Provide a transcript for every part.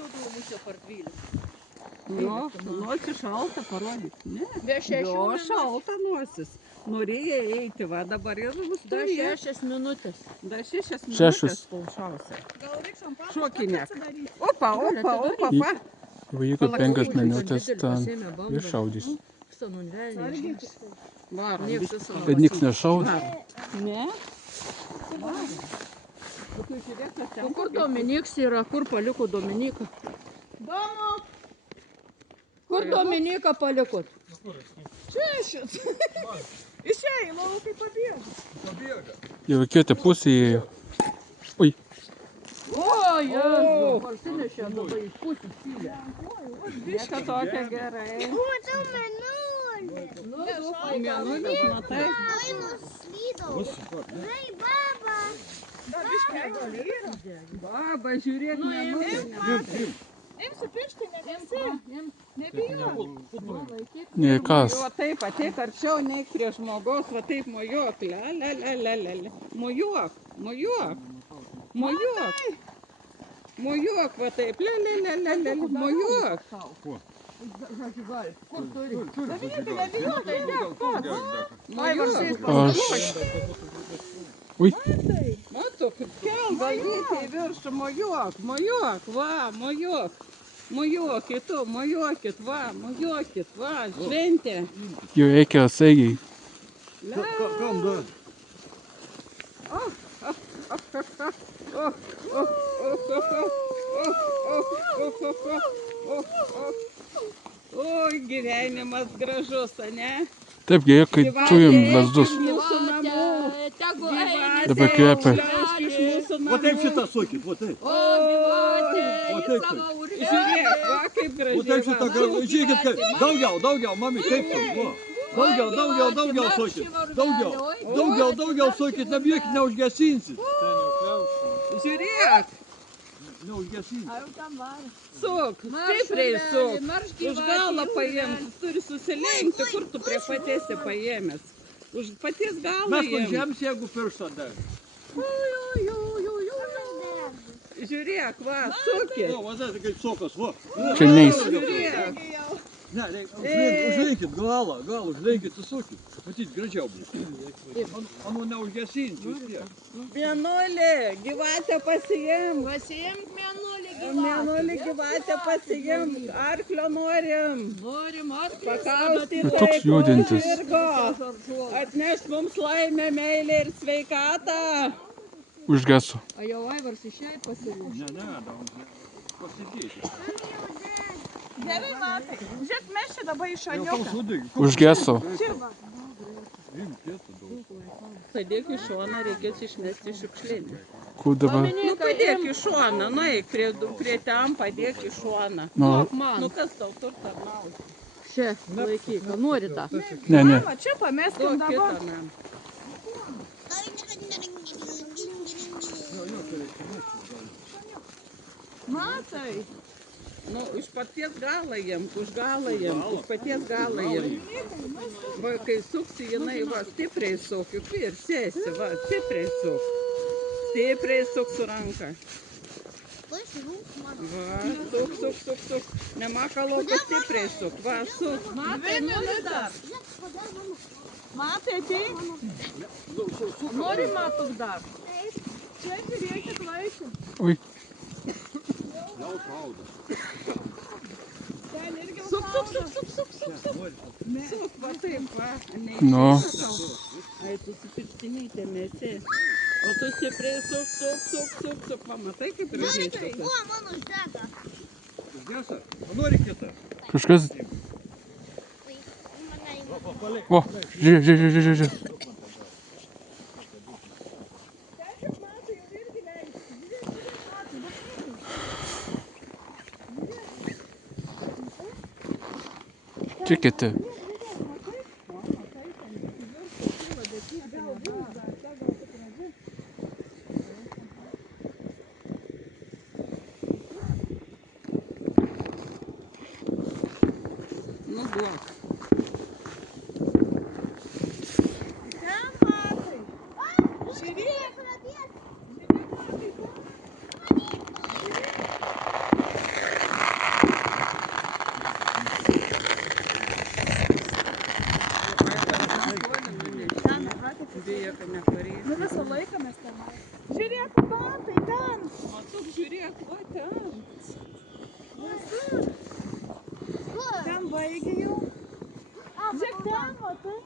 jau durmusio par 12. Nosi šaltą parodyk. Ne? Be 6 Jo, šaltą nosis. Norėjai eiti, va dabar ir Dar 6 minutės. Dar 6 Šešios. minutės paušausia. Gal reikia šampaną? Šokinė. Opa. Jeigu 5 minutės, ten iššaudys. Kad niks nešaudė. Ne? O kur Dominikas yra? Kur paliko Dominiką? Domo! Kur Dominiką palikot? Čia šis. Išėjai, laukai pabėgo. Jau kitą pusę įėjo. Oi, O, Jėzus, parsinešė dabar į pusę skylę. Vieta tokia gerai. Mėnulis, matai? Baba, žiūrėk, mėnulis. Imsi pirštinę, nebijok. ne kas. Jo, taip, ateik arčiau, neik prie žmogaus, va taip mojuok, mojuok. Mojuok, va taip, mojuok. Kur turi? Mojuok. Aš. Ui, Matuk, kel galvytę į viršų, mojuok, va, mojuokit, va, šventė. jau reikia saigiai. Kam da? Oi, gyvenimas gražus, ne? Taip, geriau, kai turim lazdus. Mūsų namų. Dabar kvepia. Вот taip šitą sukit, вот taip. Žiūrėk, va, kaip gražiai. Вот taip šitą gražu. Žiūrėkit, kaip. Daugiau, mami, taip taip. Daugiau sukit. Daugiau sukit, nebijokit, neužgesinsit. Žiūrėk, Neužgesinsit. suk, stipriai suk. Už galą paėmęs, jis turi susilenkti, kur tu prie patiesi paėmęs. Už paties galą Mes jiem. pažems, jeigu pirštą dar. Žiūrėk, va, sukit. O, va, tai kaip sokas, va. Čia neis. Žiūrėk. Ne, užlenkit galą, užlenkit, susukit. Matyt, gražiau bus. Anu neužgesinsit vis tiek. Mėnulį, gyvatę pasiimk. Pasiimk mėnulį Mėnulį, gyvatę pasiimk. Arklio norim. Norim arklį. Pakaustyt Toks judintis. Atneš mums laimę, meilę ir sveikatą. Užgeso. O jau Aivars išėjai pasiruošė. Ne, pasidėkit. Gerai, matai. Žiūrėk, mes čia dabar iš Jau aniuką. sudėkit. Užgeso. Padėk į šoną, reikės išmesti šiukšlinį. Kur dabar? Nu, padėk į šoną, nueik prie ten, padėk į šoną. Nu, Nu, kas tau tur tarnauja? Čia, laikyk, nori tą. ne. Va, čia pameskim Duok dabar. kitą man. Matai. Nu, iš paties galą jiem, už paties galą jiem. Va, kai suksi, jinai, va, stipriai suk, juk ir sėsi, va, stipriai suk. Stipriai suk su ranka. Va, suk. Nemakaloka stipriai suk, va, suk. Matai, nori dar. Matai, ateik. Nori matuk dar. Čia žiūrėkit vaikų. Ui, Jau šauda. Ten irgi Suk. Suk, va, taip, va. nu, Ai, tu su pirštinytėm esi. O tu stipriai suk. Va, matai, kaip gražiai suka. Užgesa? Nori kitą? kažkas. O, žiūrėk. Čia kiti. Nu, duok. Ten matai. Žiūrėk. baigi jau. Žiūrėk ten, matai.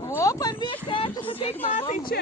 O, parbėg, tėtis, ateik matai čia.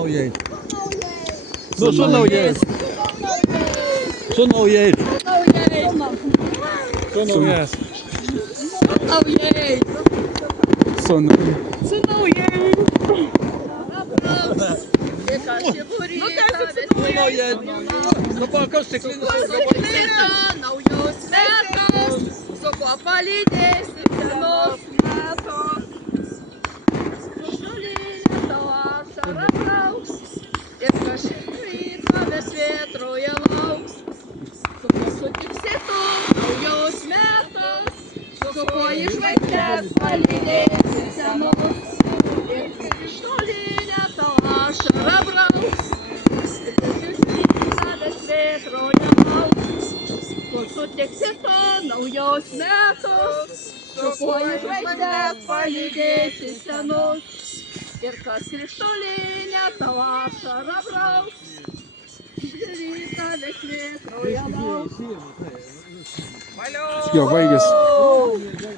naujais. Nu, su naujais. Su naujais. Su naujais. Su naujais. Dabar kas stiklinis? Naujus metus, su kuo palydėsi senos metus. Šulinė tavo ašara brauks, ir kažin rytavės vėtroje lauks. Su kuo sutiksi tu naujus metus, su kuo iš vaikės palydėsi senos. Ir šulinė tavo ašara brauks, kur sutiksi tu naujos metus, su kuo iš vaikės palydėsi senus. Ir kas krištolinė tavo ašara brauks, rytą vėtroje lauks. Jo, baigės.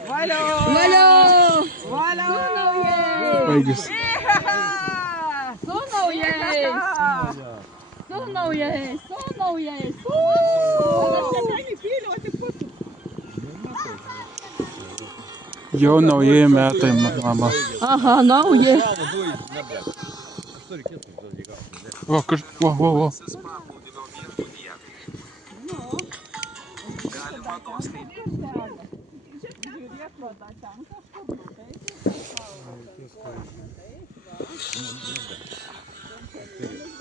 Valio! Valio! Baigės. Su naujais! Su naujais! Su naujais! Jau nauji metai, mama. Aha, nauji. O, o. Žiūrėk,